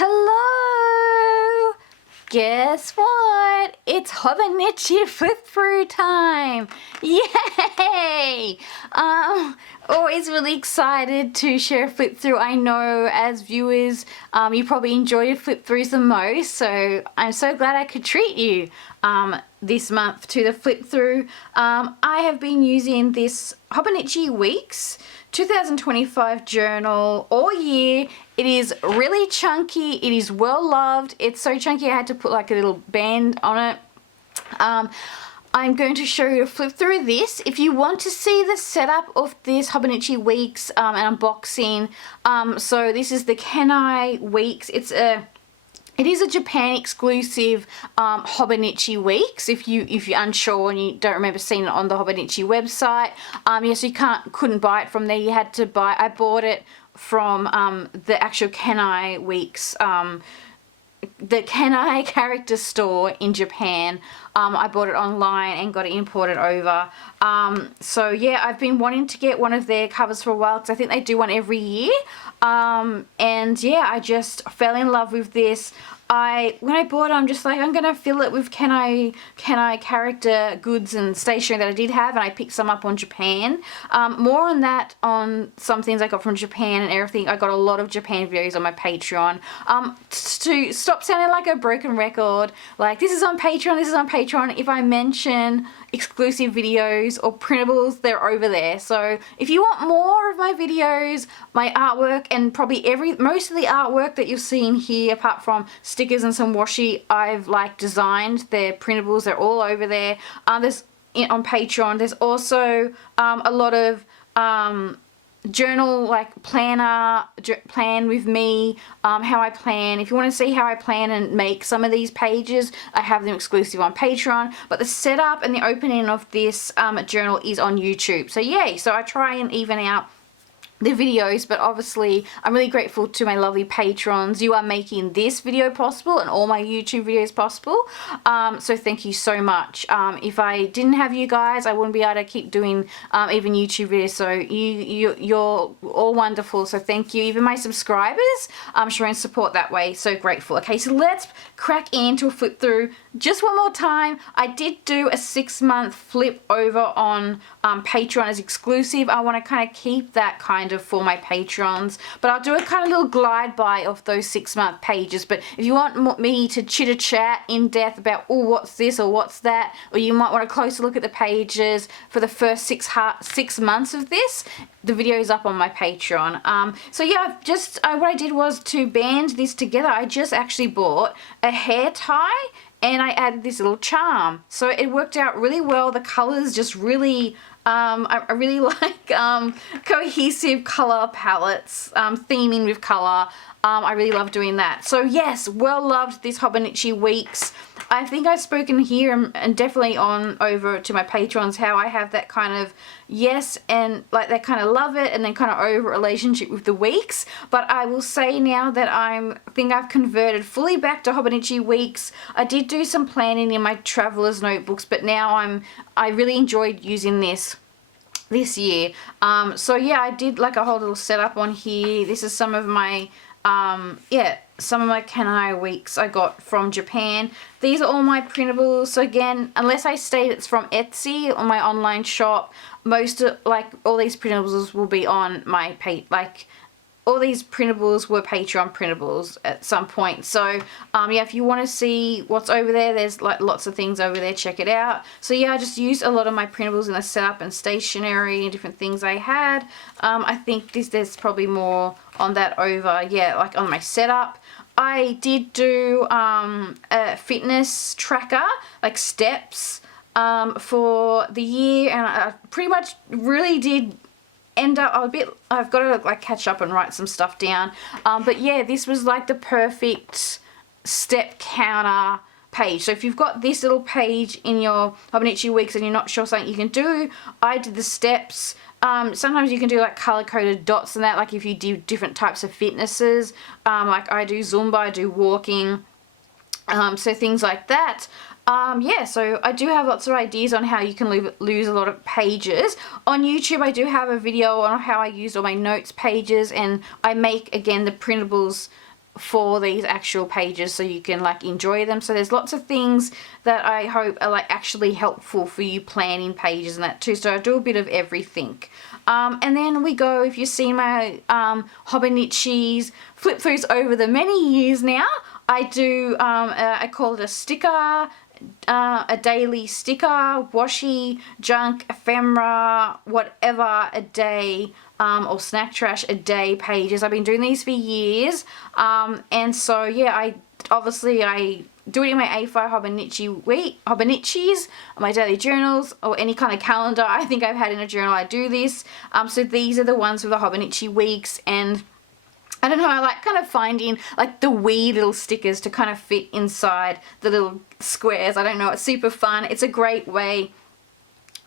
Hello! Guess what? It's Hobonichi Flip-Through time! Yay! Always really excited to share a flip-through. I know as viewers, you probably enjoy your flip-throughs the most, so I'm so glad I could treat you this month to the flip-through. I have been using this Hobonichi Weeks 2025 journal all year. It is really chunky. It is well loved. It's so chunky I had to put like a little band on it. I'm going to show you a flip through this. If you want to see the setup of this Hobonichi Weeks and unboxing, so this is the Kenai Weeks. It is a Japan exclusive Hobonichi Weeks. If you're unsure and you don't remember seeing it on the Hobonichi website, yes, you couldn't buy it from there. You had to buy. I bought it from the actual Kenai Weeks, the Kenai character store in Japan. I bought it online and got it imported over. So yeah, I've been wanting to get one of their covers for a while because I think they do one every year. And yeah, I just fell in love with this. When I bought it, I'm just like, I'm gonna fill it with Kenai character goods and stationery that I did have, and I picked some up on Japan. More on that on some things I got from Japan and everything. I got a lot of Japan videos on my Patreon. To stop sounding like a broken record, like this is on Patreon, this is on Patreon. If I mention exclusive videos or printables, they're over there. So if you want more of my videos, my artwork, and probably most of the artwork that you'll see in here, apart from stickers and some washi, I've like designed. Their printables, they're all over there. There's on Patreon. There's also a lot of journal, like plan with me, how I plan. If you want to see how I plan and make some of these pages, I have them exclusive on Patreon, but the setup and the opening of this journal is on YouTube. So yay. So I try and even out the videos, but obviously I'm really grateful to my lovely patrons. You are making this video possible and all my YouTube videos possible, so thank you so much. If I didn't have you guys, I wouldn't be able to keep doing even YouTube videos, so you're all wonderful, so thank you. Even my subscribers, showing support that way, so grateful. Okay, so let's crack into a flip through just one more time. I did do a 6-month flip over on Patreon as exclusive. I want to kind of keep that kind of for my patrons, but I'll do a kind of little glide by of those 6-month pages. But if you want me to chitter chat in depth about, oh, what's this or what's that, or you might want a closer look at the pages for the first 6 months of this, the video is up on my Patreon. So yeah, what I did was to band this together. I just actually bought a hair tie and I added this little charm, so it worked out really well. The colors just really I really like cohesive color palettes, theming with color. I really love doing that. So yes, well loved this Hobonichi Weeks. I think I've spoken here and definitely on over to my patrons how I have that kind of yes and like that kind of love it and then kind of over relationship with the weeks. But I will say now that I think I've converted fully back to Hobonichi Weeks. I did do some planning in my traveler's notebooks, but now I really enjoyed using this year. So yeah, I did like a whole little setup on here. This is some of my some of my Kenai Weeks I got from Japan. These are all my printables. So again, unless I state it's from Etsy or my online shop, most of all these printables will be on my all these printables were Patreon printables at some point. So yeah, if you want to see what's over there, there's like lots of things over there, check it out. So yeah, I just used a lot of my printables in the setup and stationery and different things I had. I think there's probably more on that over, yeah, like on my setup. I did do a fitness tracker, like steps for the year, and I pretty much really did end up I've got to like catch up and write some stuff down, but yeah, this was like the perfect step counter page. So if you've got this little page in your Hobonichi Weeks and you're not sure something you can do, I did the steps. Sometimes you can do like color-coded dots and that, like if you do different types of fitnesses, like I do Zumba, I do walking, so things like that. Yeah, so I do have lots of ideas on how you can lose a lot of pages. On YouTube, I do have a video on how I used all my notes pages, and I make, again, the printables for these actual pages so you can like enjoy them. So there's lots of things that I hope are like actually helpful for you planning pages and that too. So I do a bit of everything. And then we go, if you've seen my Hobonichi's flip-throughs over the many years now, I do, I call it a sticker, a daily sticker, washi, junk, ephemera, whatever a day, or snack trash a day pages. I've been doing these for years, and so yeah, I do it in my A5 Hobonichis, my daily journals, or any kind of calendar I think I've had in a journal. I do this. So these are the ones with the Hobonichi Weeks, and I don't know, I like kind of finding like the wee little stickers to kind of fit inside the little squares. I don't know, it's super fun. It's a great way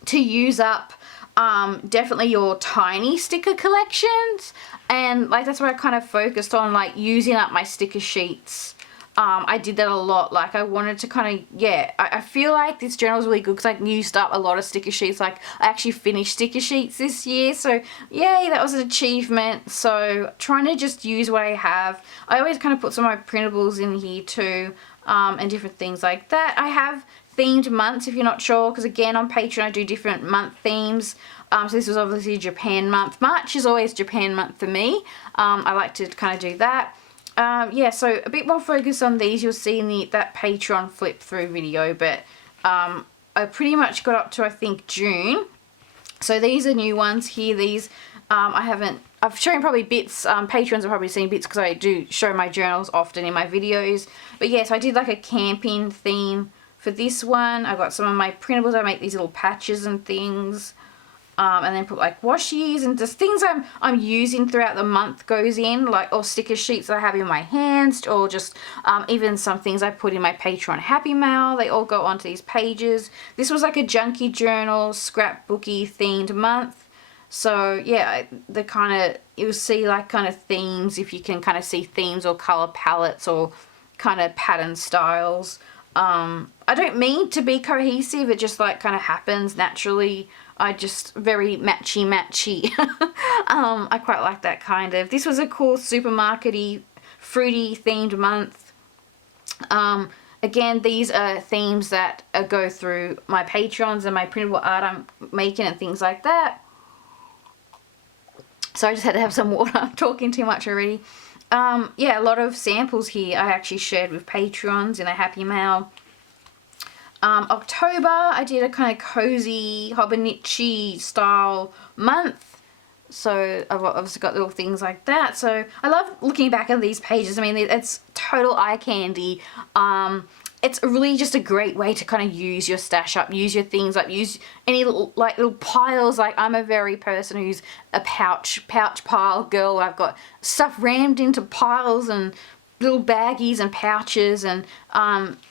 to use up definitely your tiny sticker collections, and like that's what I kind of focused on, like using up my sticker sheets. I did that a lot. Like I wanted to kind of, yeah, I feel like this journal is really good because I used up a lot of sticker sheets. Like I actually finished sticker sheets this year, so yay, that was an achievement. So trying to just use what I have. I always kind of put some of my printables in here too, and different things like that. I have themed months if you're not sure, because again on Patreon I do different month themes. So this was obviously Japan month. March is always Japan month for me. I like to kind of do that. Yeah, so a bit more focus on these you'll see in that Patreon flip through video, but I pretty much got up to I think June. So these are new ones here. These I've shown probably bits, Patrons have probably seen bits because I do show my journals often in my videos. But yes, I did like a camping theme for this one. I got some of my printables. I make these little patches and things. And then put like washis and just things I'm using throughout the month goes in, like, or sticker sheets that I have in my hands, or just even some things I put in my Patreon Happy Mail. They all go onto these pages. This was like a junkie journal, scrapbooky themed month. So yeah, the kind of, you'll see like kind of themes, if you can kind of see themes or color palettes or kind of pattern styles. I don't mean to be cohesive, it just like kind of happens naturally. I just very matchy. I quite like that kind of. This was a cool supermarket-y, fruity themed month. Again, these are themes that go through my Patrons and my printable art I'm making and things like that. So I just had to have some water. I'm talking too much already. Yeah, a lot of samples here I actually shared with Patrons in a Happy Mail. October, I did a kind of cozy Hobonichi style month. So I've obviously got little things like that. So I love looking back at these pages. I mean, it's total eye candy. It's really just a great way to kind of use your stash up, use your things up, use any little piles. Like I'm a very person who's a pouch pile girl. I've got stuff rammed into piles and little baggies and pouches, and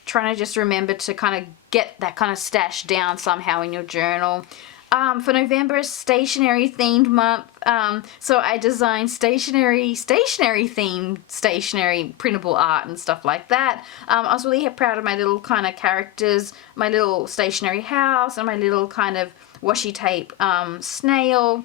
trying to just remember to kind of get that kind of stash down somehow in your journal. For November, a stationery themed month, so I designed stationery themed stationery printable art and stuff like that. I was really proud of my little kind of characters, my little stationery house and my little kind of washi tape snail,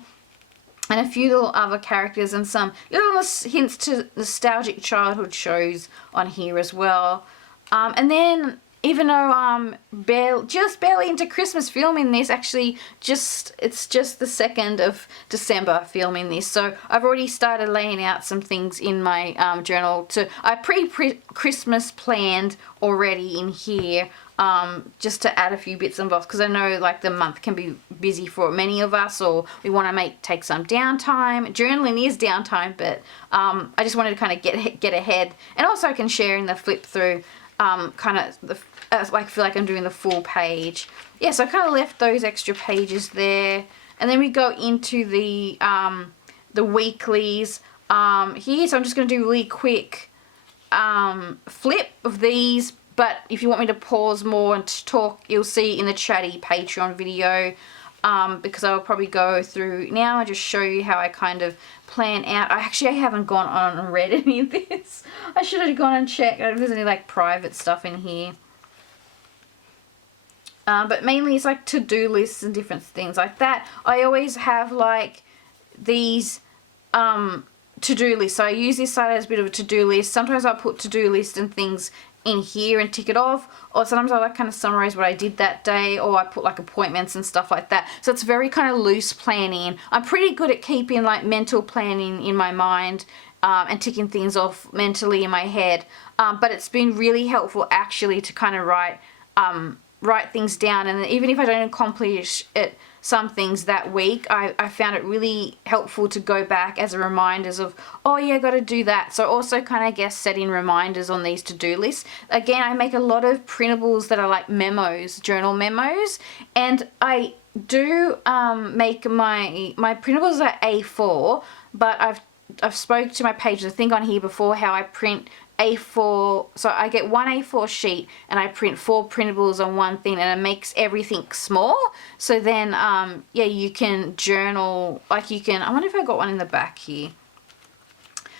and a few little other characters and some little hints to nostalgic childhood shows on here as well. And then, even though I'm just barely into Christmas filming this, actually it's just the 2nd of December filming this, so I've already started laying out some things in my journal. I pre-Christmas planned already in here, just to add a few bits and bobs, because I know like the month can be busy for many of us, or we want to take some downtime. Journaling is downtime, but I just wanted to kind of get ahead, and also I can share in the flip through kind of like feel like I'm doing the full page. Yeah, so I kind of left those extra pages there, and then we go into the weeklies here. So I'm just going to do a really quick flip of these, but if you want me to pause more and talk, you'll see in the chatty Patreon video, because I'll probably go through now and just show you how I kind of plan out. I haven't gone on and read any of this. I should have gone and checked if there's any like private stuff in here. But mainly it's like to-do lists and different things like that. I always have like these to-do list. So I use this side as a bit of a to-do list. Sometimes I'll put to-do list and things in here and tick it off, or sometimes I like kind of summarize what I did that day, or I put like appointments and stuff like that. So it's very kind of loose planning. I'm pretty good at keeping like mental planning in my mind and ticking things off mentally in my head, but it's been really helpful actually to kind of write things down, and even if I don't accomplish it, some things that week, I found it really helpful to go back as a reminders of, oh yeah, got to do that. So also kind of, I guess, setting reminders on these to-do lists. Again, I make a lot of printables that are like memos, journal memos, and I do make my printables are A4, but I've spoke to my pages, I think on here before, how I print A4, so I get one A4 sheet and I print 4 printables on one thing, and it makes everything small. So then yeah, you can journal, like you can, I wonder if I got one in the back here.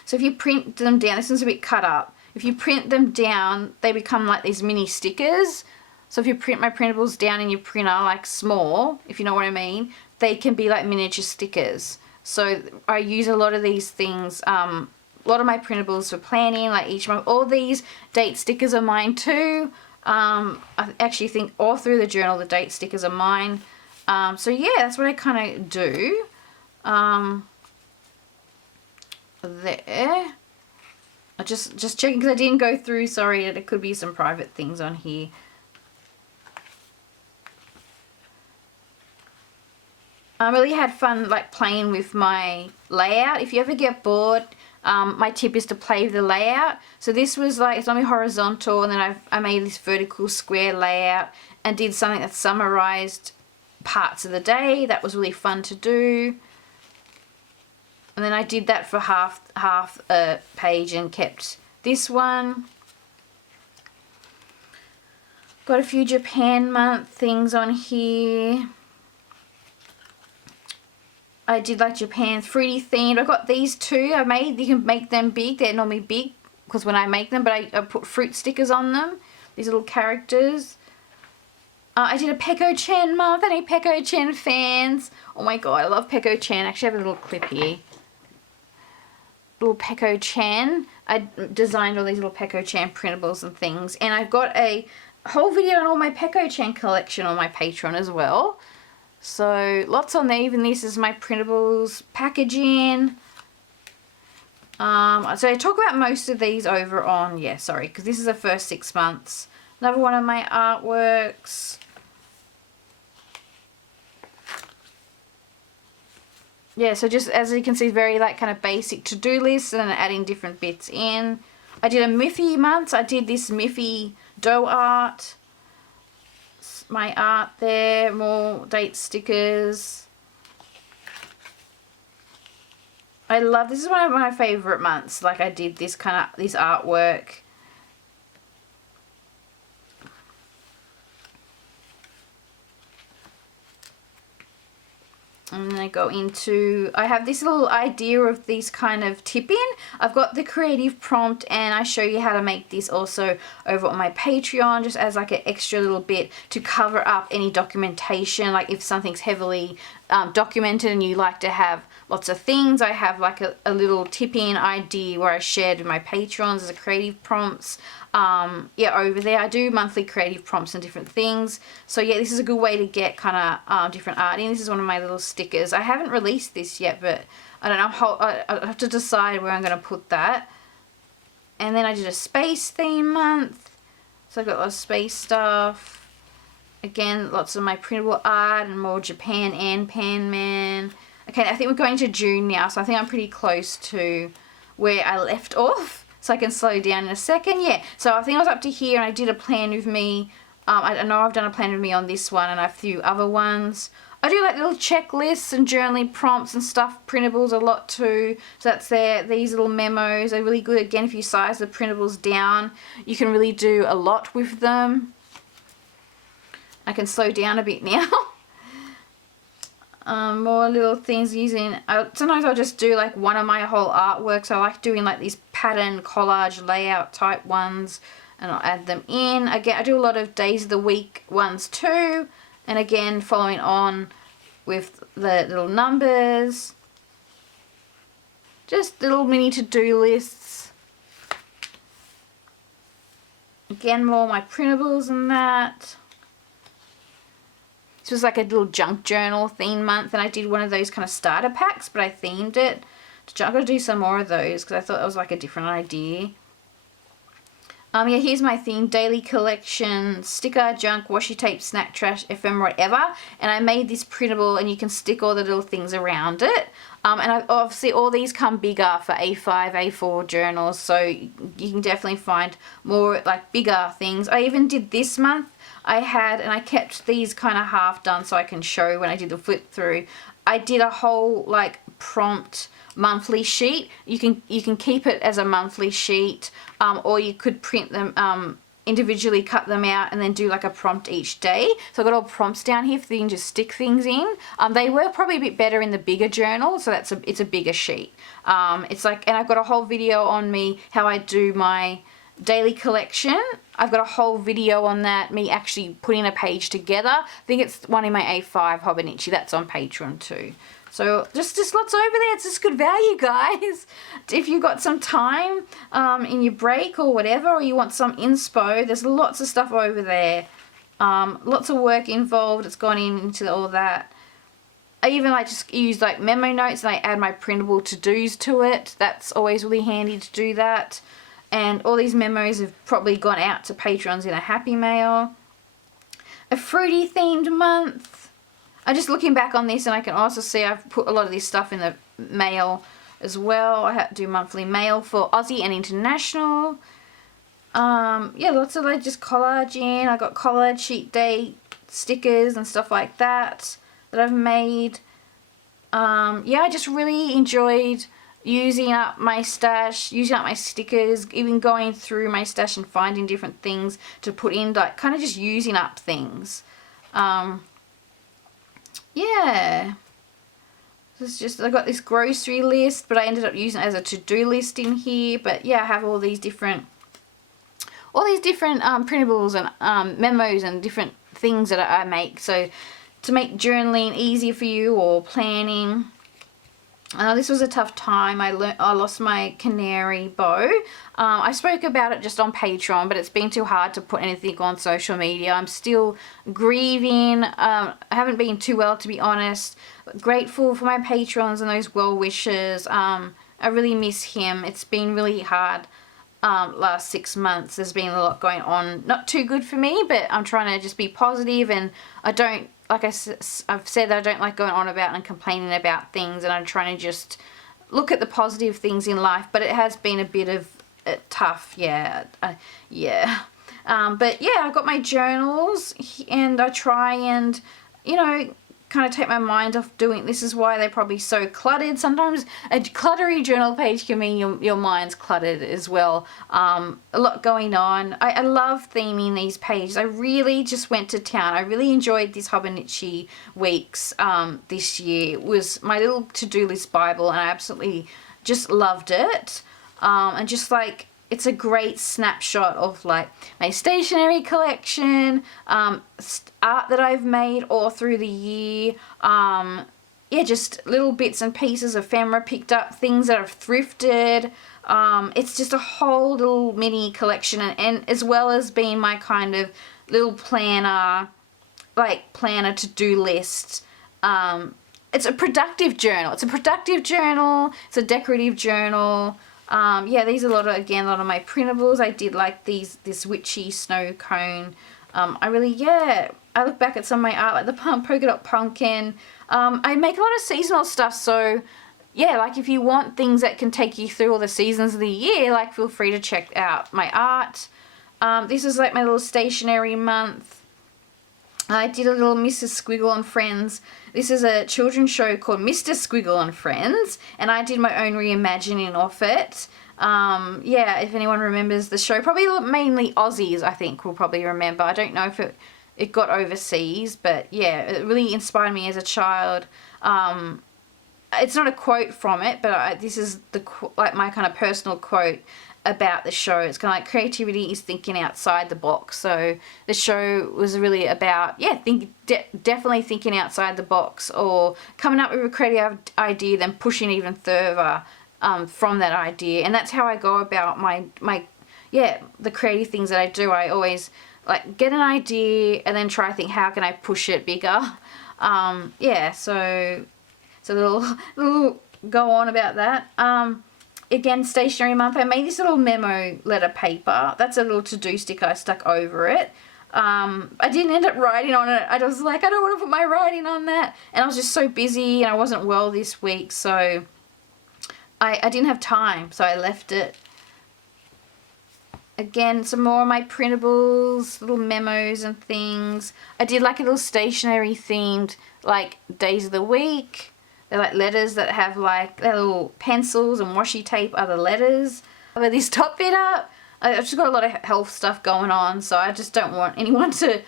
So if you print them down, this one's a bit cut up, if you print them down, they become like these mini stickers. So if you print my printables down in your printer, like small, if you know what I mean, they can be like miniature stickers. So I use a lot of these things, a lot of my printables for planning, like each month. All these date stickers are mine too. I actually think all through the journal the date stickers are mine. So yeah, that's what I kind of do. There. I just checking because I didn't go through, sorry, there could be some private things on here. I really had fun like playing with my layout. If you ever get bored, my tip is to play with the layout. So this was like, it's only horizontal, and then I made this vertical square layout and did something that summarized parts of the day. That was really fun to do. And then I did that for half a page and kept this one. Got a few Japan month things on here. I did like Japan fruity themed. I got these two. I made, you can make them big. They're normally big because when I make them, but I put fruit stickers on them. These little characters. I did a Peko-chan month. Any Peko-chan fans? Oh my god, I love Peko-chan. Actually, I have a little clip here. Little Peko-chan. I designed all these little Peko-chan printables and things. And I've got a whole video on all my Peko-chan collection on my Patreon as well. So lots on there. Even this is my printables packaging. So I talk about most of these over on, yeah, sorry, because this is the first 6 months. Another one of my artworks. Yeah, so just as you can see, very like kind of basic to-do lists and adding different bits in. I did a Miffy month. I did this Miffy dough art. My art there, more date stickers. I love, this is one of my favorite months. Like I did this this artwork. And then I go into, I have this little idea of these kind of tipping. I've got the creative prompt, and I show you how to make this also over on my Patreon, just as like an extra little bit to cover up any documentation. Like if something's heavily documented and you like to have lots of things, I have like a little tipping idea where I shared with my patrons as a creative prompts. Yeah, over there I do monthly creative prompts and different things. So yeah, this is a good way to get kind of different art in. This is one of my little stickers. I haven't released this yet, but I don't know how, I have to decide where I'm going to put that. And then I did a space theme month. So I've got a lot of space stuff. Again, lots of my printable art and more Japan and Pan Man. Okay, I think we're going to June now, so I think I'm pretty close to where I left off. So I can slow down in a second. Yeah, so I think I was up to here and I did a plan with me. I know I've done a plan with me on this one and a few other ones. I do like little checklists and journaling prompts and stuff, printables a lot too. So that's there. These little memos are really good. Again, if you size the printables down, you can really do a lot with them. I can slow down a bit now. More little things using, sometimes I'll just do like one of my whole artworks. I like doing like these pattern collage layout type ones, and I'll add them in. Again, I do a lot of days of the week ones too, and again following on with the little numbers. just little mini to-do lists. Again, more my printables and that. This was like a little junk journal theme month, and I did one of those kind of starter packs, but I themed it. I've got to do some more of those because I thought that was like a different idea. Yeah, here's my theme: daily collection, sticker, junk, washi tape, snack trash, ephemera, whatever. And I made this printable, and you can stick all the little things around it. And obviously all these come bigger for A5, A4 journals, so you can definitely find more like bigger things. I even did this month. I kept these kind of half done so I can show when I did the flip through. I did a whole like prompt monthly sheet. You can keep it as a monthly sheet, or you could print them individually, cut them out, and then do like a prompt each day. So I've got all prompts down here for you can just stick things in. They were probably a bit better in the bigger journal, so it's a bigger sheet. It's like, and I've got a whole video on me how I do my daily collection. I've got a whole video on that, me actually putting a page together. I think it's one in my A5 Hobonichi. That's on Patreon too. So just lots over there. It's just good value, guys. If you've got some time in your break or whatever, or you want some inspo, there's lots of stuff over there. Lots of work involved. It's gone into all that. I even like just use like memo notes, and I add my printable to-dos to it. That's always really handy to do that. And all these memos have probably gone out to patrons in a happy mail. A fruity themed month. I'm just looking back on this, and I can also see I've put a lot of this stuff in the mail as well. I had to do monthly mail for Aussie and international. Yeah, lots of like just collage in. I got collage sheet day stickers and stuff like that I've made. Yeah, I just really enjoyed using up my stash, using up my stickers, even going through my stash and finding different things to put in, like kind of just using up things. Yeah, it's just, I got this grocery list, but I ended up using it as a to-do list in here. But yeah, I have all these different printables and memos and different things that I make, so to make journaling easier for you or planning. This was a tough time. I lost my canary bow. I spoke about it just on Patreon, but it's been too hard to put anything on social media. I'm still grieving. I haven't been too well, to be honest. Grateful for my patrons and those well wishes. I really miss him. It's been really hard last 6 months. There's been a lot going on. Not too good for me, but I'm trying to just be positive, and I don't, like I've said, I don't like going on about and complaining about things, and I'm trying to just look at the positive things in life. But it has been a bit of tough, yeah. Yeah. But yeah, I've got my journals, and I try and, you know, kind of take my mind off doing. This is why they're probably so cluttered. Sometimes a cluttery journal page can mean your mind's cluttered as well. A lot going on. I love theming these pages. I really just went to town. I really enjoyed this Hobonichi Weeks this year. It was my little to-do list Bible, and I absolutely just loved it. And just like, it's a great snapshot of like my stationery collection, art that I've made all through the year. Yeah, just little bits and pieces of ephemera picked up, things that I've thrifted. It's just a whole little mini collection, and as well as being my kind of little planner to-do list. It's a productive journal. It's a It's a decorative journal. Yeah, these are a lot of my printables. I did like this witchy snow cone. I look back at some of my art, like the polka dot pumpkin. I make a lot of seasonal stuff, so yeah, like if you want things that can take you through all the seasons of the year, like feel free to check out my art. This is like my little stationery month. I did a little Mrs. Squiggle and Friends. This is a children's show called Mr. Squiggle and Friends, and I did my own reimagining of it. Yeah, if anyone remembers the show, probably mainly Aussies, I think, will probably remember. I don't know if it got overseas, but yeah, it really inspired me as a child. It's not a quote from it, but this is like my kind of personal quote about the show. It's kind of like creativity is thinking outside the box. So the show was really about, yeah, definitely thinking outside the box, or coming up with a creative idea, then pushing even further from that idea. And that's how I go about the creative things that I do. I always like get an idea and then try to think, how can I push it bigger? Yeah, so it's a little go on about that. Again, stationery month, I made this little memo letter paper. That's a little to-do sticker I stuck over it. I didn't end up writing on it. I was like, I don't want to put my writing on that. And I was just so busy and I wasn't well this week, so I didn't have time, so I left it. Again, some more of my printables, little memos and things. I did like a little stationery themed, like, days of the week. They're like letters that have like little pencils and washi tape other letters. Cover this top bit up. I've just got a lot of health stuff going on, so I just don't want anyone to,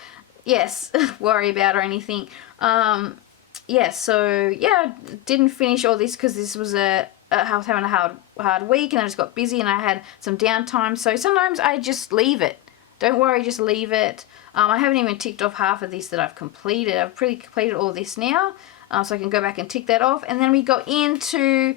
worry about or anything. So yeah, didn't finish all this because this was I was having a hard week and I just got busy and I had some downtime. So sometimes I just leave it. Don't worry, just leave it. I haven't even ticked off half of this that I've completed. I've pretty completed all this now. So I can go back and tick that off. And then we go into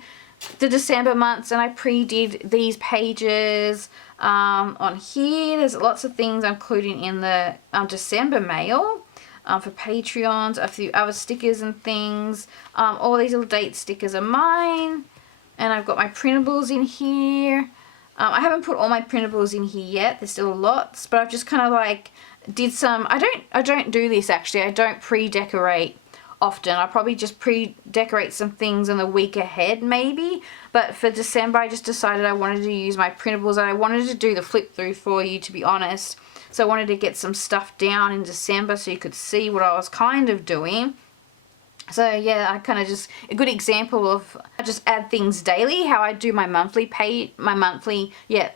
the December months and I pre-did these pages on here. There's lots of things I'm including in the December mail for Patreons, a few other stickers and things. All these little date stickers are mine. And I've got my printables in here. I haven't put all my printables in here yet. There's still lots, but I've just kind of like did some. I don't do this actually. I don't pre-decorate often. I probably just pre-decorate some things in the week ahead maybe. But for December, I just decided I wanted to use my printables and I wanted to do the flip through for you, to be honest. So I wanted to get some stuff down in December so you could see what I was kind of doing. So yeah, I kind of just, a good example of, I just add things daily, how I do my monthly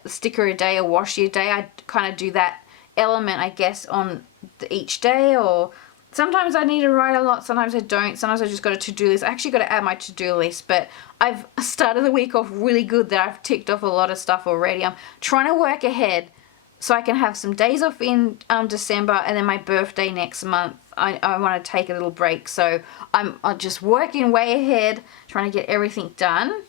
sticker a day or washi a day. I kind of do that element, I guess, on each day. Or sometimes I need to write a lot, sometimes I don't. Sometimes I just got a to-do list. I actually got to add my to-do list, but I've started the week off really good that I've ticked off a lot of stuff already. I'm trying to work ahead so I can have some days off in December, and then my birthday next month. I want to take a little break, so I'm just working way ahead, trying to get everything done.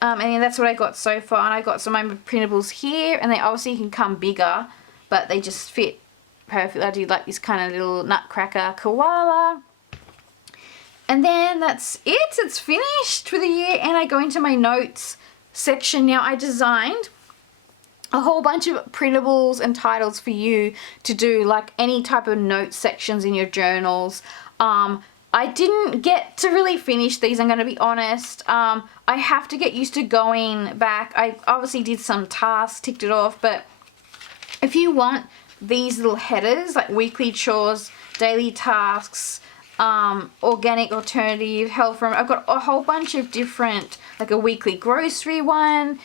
And then that's what I got so far. And I got some of my printables here, and they obviously can come bigger, but they just fit perfectly. I do like this kind of little nutcracker koala. And then that's it. It's finished for the year, and I go into my notes section now. I designed a whole bunch of printables and titles for you to do like any type of note sections in your journals. I didn't get to really finish these, I'm going to be honest. I have to get used to going back. I obviously did some tasks, ticked it off, but if you want these little headers like weekly chores, daily tasks, organic, alternative, health room, I've got a whole bunch of different, like a weekly grocery one.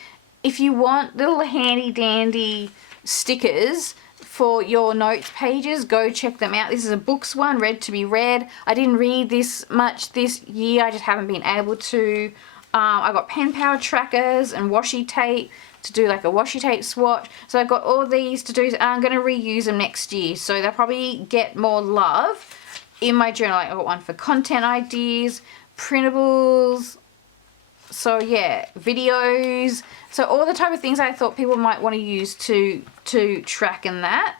If you want little handy dandy stickers for your notes pages, go check them out. This is a books one, read to be read. I didn't read this much this year, I just haven't been able to. I got pen power trackers and washi tape to do like a washi tape swatch. So I've got all these to do, and I'm going to reuse them next year. So they'll probably get more love in my journal. Like I got one for content ideas, printables, so yeah, videos. So all the type of things I thought people might want to use to track and that.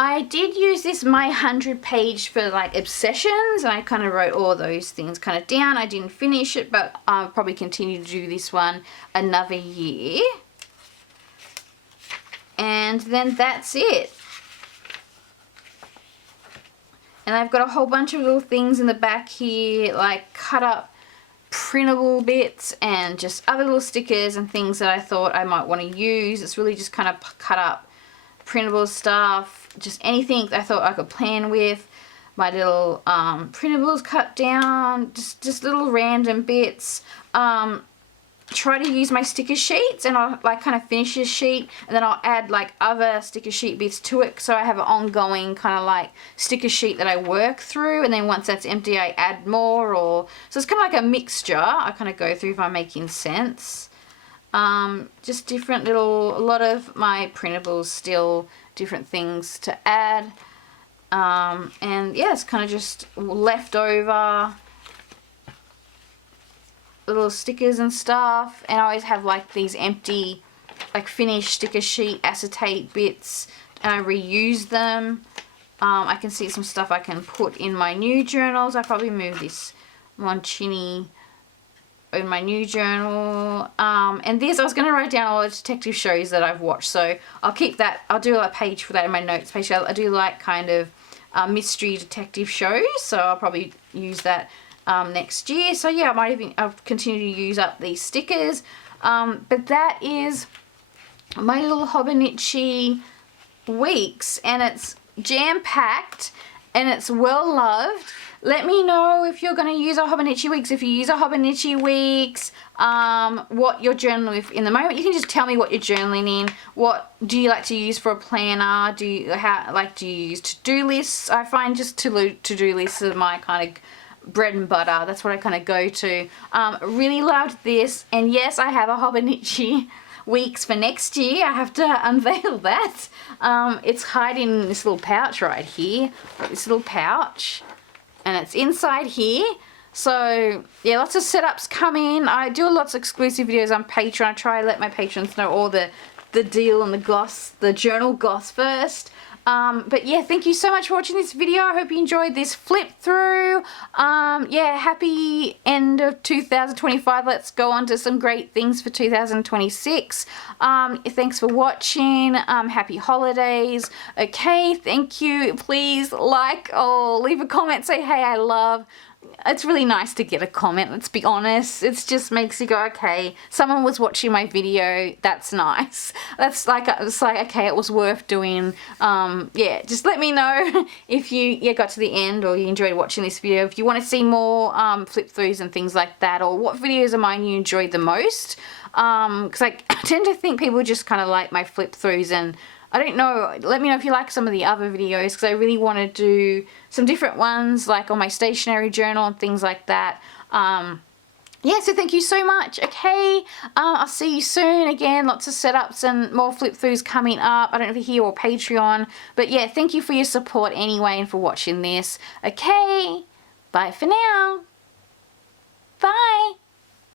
I did use this My 100 page for like obsessions, and I kind of wrote all those things kind of down. I didn't finish it, but I'll probably continue to do this one another year. And then that's it. And I've got a whole bunch of little things in the back here, like cut up printable bits and just other little stickers and things that I thought I might want to use. It's really just kind of cut up printable stuff, just anything that I thought I could plan with. My little printables cut down, just little random bits. Try to use my sticker sheets, and I'll like kind of finish this sheet and then I'll add like other sticker sheet bits to it, so I have an ongoing kind of like sticker sheet that I work through, and then once that's empty I add more. Or so it's kind of like a mixture I kind of go through, if I'm making sense. Just different little, a lot of my printables still different things to add, and yeah, it's kind of just left over. little stickers and stuff, and I always have like these empty like finished sticker sheet acetate bits, and I reuse them. I can see some stuff I can put in my new journals. I probably move this Moncini in my new journal. And this, I was going to write down all the detective shows that I've watched, so I'll keep that. I'll do a page for that in my notes page. I do like kind of mystery detective shows, so I'll probably use that next year. So yeah, I'll continue to use up these stickers. But that is my little Hobonichi Weeks, and it's jam-packed and it's well loved. Let me know if you're going to use a Hobonichi Weeks. If you use a Hobonichi Weeks, what you're journaling with in the moment. You can just tell me what you're journaling in. What do you like to use for a planner? Do you use to-do lists? I find just to-do lists are my kind of bread and butter. That's what I kind of go to. Really loved this, and yes, I have a Hobonichi Weeks for next year. I have to unveil that. It's hiding in this little pouch right here. This little pouch, and it's inside here. So yeah, lots of setups coming. I do lots of exclusive videos on Patreon. I try to let my patrons know all the deal and the journal goss first. But yeah, thank you so much for watching this video. I hope you enjoyed this flip through. Yeah, happy end of 2025. Let's go on to some great things for 2026. Thanks for watching. Happy holidays. Okay, thank you. Please like or leave a comment. Say, hey, I love. It's really nice to get a comment, let's be honest. It just makes you go, okay, someone was watching my video, that's nice. It's like, okay, it was worth doing. Yeah, just let me know if you got to the end or you enjoyed watching this video. If you want to see more flip throughs and things like that, or what videos of mine you enjoyed the most. Because I tend to think people just kind of like my flip throughs, and I don't know, let me know if you like some of the other videos, because I really want to do some different ones, like on my stationery journal and things like that. Yeah, so thank you so much. Okay, I'll see you soon. Again, lots of setups and more flip throughs coming up. I don't know if you're here or Patreon, but yeah, thank you for your support anyway and for watching this. Okay, bye for now. Bye.